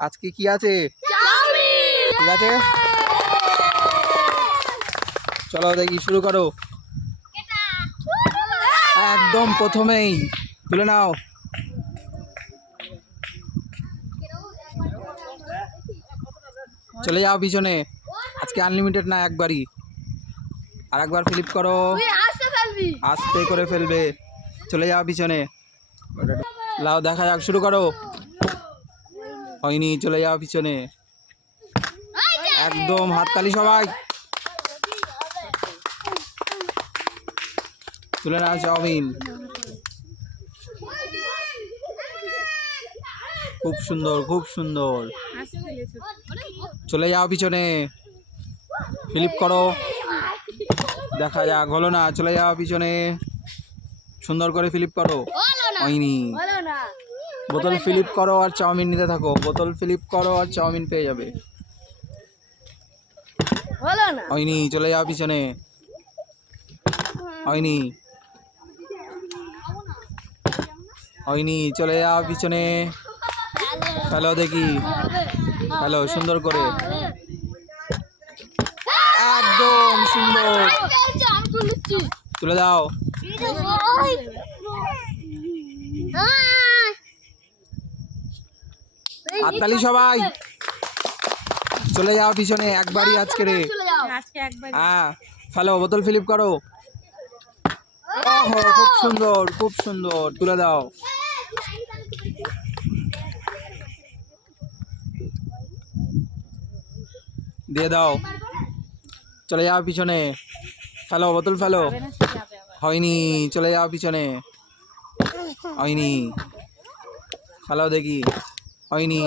আজকে কি আছে? ঠিক আছে, চলো দেখি, শুরু করো। একদম প্রথমেই তুলে নাও। চলে যাও পিছনে। আজকে আনলিমিটেড না, একবারই। আর একবার ফ্লিপ করো। আস্তে করে ফেলবে। চলে যাও পিছনে। লাও, দেখা যাক, শুরু করো। হয়নি, চলে যাও পিছনে। একদম হাততালি সবাই। তুলে নাও চাউমিন। খুব সুন্দর, খুব সুন্দর। চলে যাও পিছনে। ফ্লিপ করো। দেখা যাক, হলো না। চলে যাও পিছনে। সুন্দর করে ফ্লিপ করো। হয়নি। বোতল ফ্লিপ করো আর চাউমিন নিতে থাকো। বোতল ফ্লিপ করো আর চাউমিন পেয়ে যাবে। হয়নি, চলে যাও পিছনে। হয়নি, হয়নি, চলে যাও পিছনে। ফেলো দেখি, ফেলো সুন্দর করে। একদম সুন্দর। তুলে দাও। হাততালি সবাই। চলে যাও পিছনে, একবারই আজকে রে। হ্যাঁ, ফেলো, বোতল ফ্লিপ করো। ওহো, খুব সুন্দর, খুব সুন্দর। তুলে দাও। দিয়ে দাও। চলে যাও পিছনে। ফেলো, বোতল ফেলো। হয়নি, চলে যাও পিছনে। হয়নি, ফেলো দেখি। হয়নি,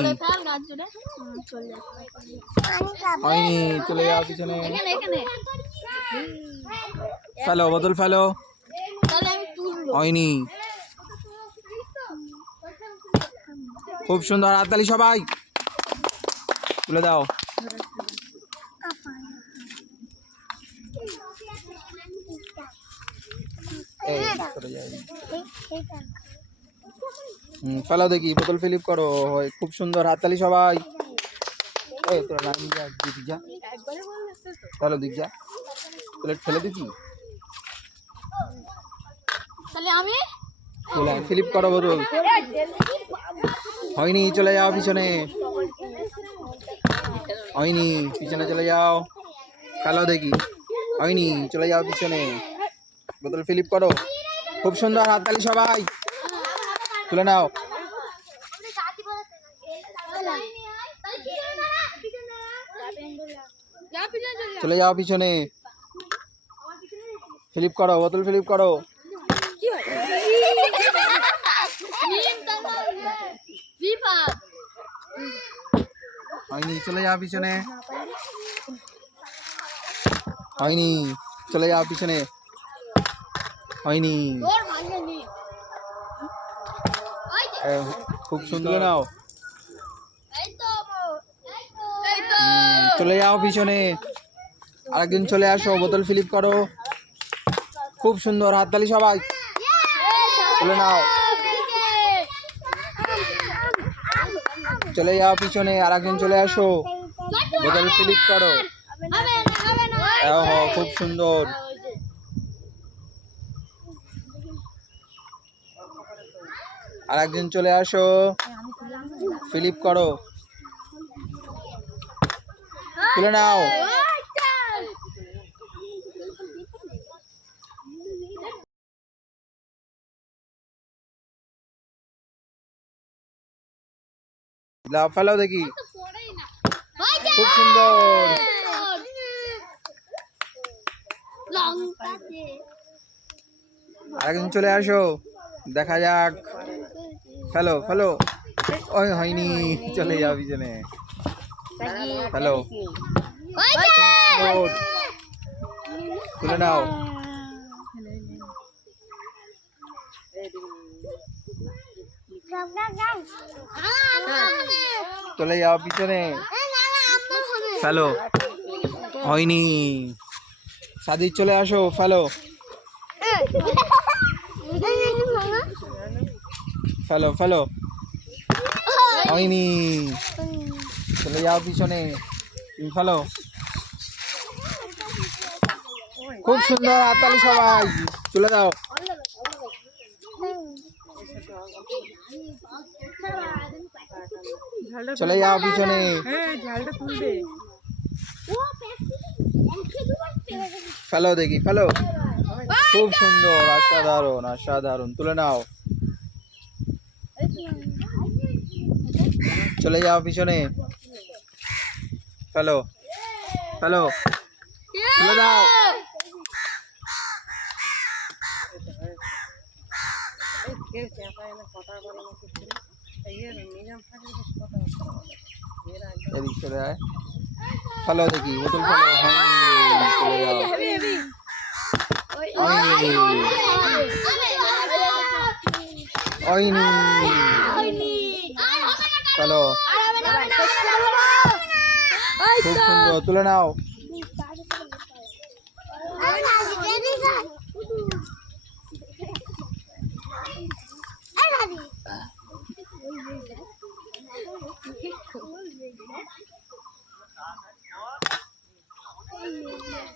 হয়নি, চলে যাও পিছনে। ফেলো, বোতল ফেলো। হয়নি। খুব সুন্দর, হাততালি সবাই। তুলে দাও। ফেলো দেখি, বোতল ফ্লিপ করো। খুব সুন্দর, হাততালি সবাই। চলো দিক যা, প্লেট ফেলে দিচ্ছি। ফ্লিপ করো বোতল। হয়নি, চলে যাও পিছনে। হয়নি, পিছনে চলে যাও। ফেলো দেখি। হয়নি, চলে যাও পিছনে। বোতল ফ্লিপ করো। খুব সুন্দর, হাততালি সবাই। তুলে নাও। চলে যাও পিছনে। ফ্লিপ করো, বোতল ফ্লিপ করো। হয়নি, চলে যাও পিছনে। হয়নি, চলে যাও পিছনে। হয়নি। খুব সুন্দর। নাও, চলে যাও পিছনে। আরেকদিন চলে আসো, বোতল ফ্লিপ করো। খুব সুন্দর, হাততালি সবাই। তুলে নাও। চলে যাও পিছনে, আরেকদিন চলে আসো, বোতল ফ্লিপ করো। খুব সুন্দর। আরেকদিন চলে আসো, ফ্লিপ করো। তুলে নাও। ফেলো দেখি। খুব সুন্দর। আরেকদিন চলে আসো, দেখা যাক। ফেলো, ফেলো। ওই হয়নি, চলে যাও পিছনে। ফেলো। তুলে নাও। চলে যাও পিছনে। ফেলো। হয়নি। সাদিক চলে আসো, ফেলো। ফেলো, ফেলো। হয়নি। চলে যাও পিছনে, তুমি ফেলো। খুব সুন্দর, হাততালি সবাই, চলে যাও। চলে যাও পিছনে, ফেলো দেখি, ফেলো। খুব সুন্দর, অসাধারণ অসাধারণ, তুলে নাও। চলে যাও পিছনে, ফেলো ফেলো, তুলে দাও। এদিক চলে আয়, ফেলো দেখি, বোতল ফেলো। চলো, খুব সুন্দর, তুলে নাও।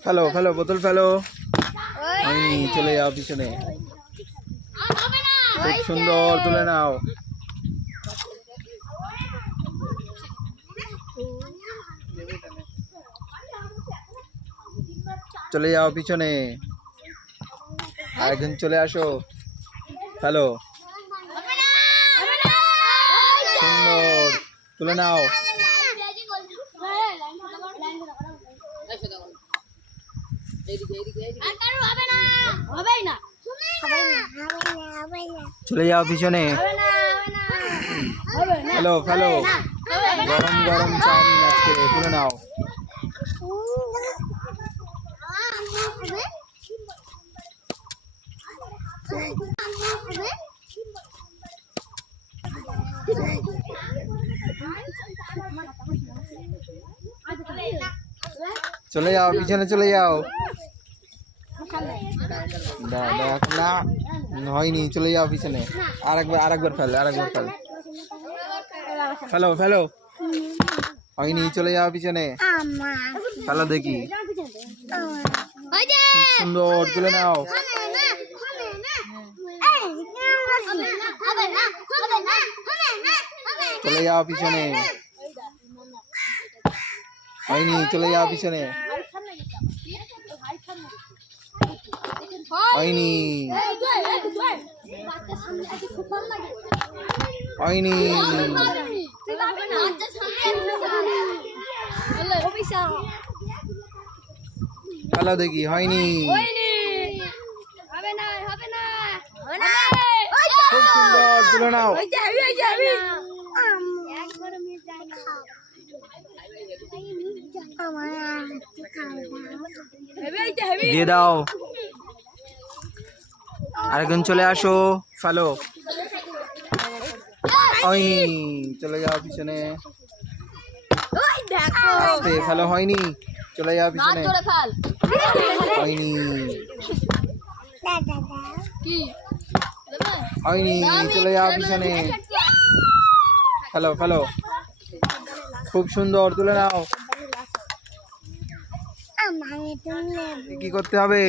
ফেলো ফেলো, বোতল ফেলো। হয়নি, চলে যাও পিছনে। খুব সুন্দর, তুলে নাও। চলে যাও পিছনে, আরেকজন চলে আসো, ফেলো। সুন্দর, তুলে নাও। চলে যাও পিছনে, ফেলো ফেলো। গরম গরম চাউমিন আজকে, তুলে নাও। চলে যাও পিছনে, চলে যাও। দেখ না, হয়নি, চলে যাও পিছনে। আরেকবার ফেল, আরেকবার ফেল, ফেলো ফেলো। হয়নি, চলে যাও পিছনে, ফেলো দেখি। সুন্দর, তুলে নাও। চলে যাও পিছনে, হয়নি, চলে যাও পিছনে, হয়নি হয়নি। ফেলো দেখি, হয়নি। খুব সুন্দর, তুলে নাও। দিয়ে দাও। আরেকজন চলে আসো, ফেলো। হয়নি, চলে যাও পিছনে, আস্তে ফেলো। হয়নি, চলে যাও পিছনে, হয়নি হয়নি, চলে যাও পিছনে, ফেলো ফেলো। খুব সুন্দর, তুলে নাও। কি করতে হবে?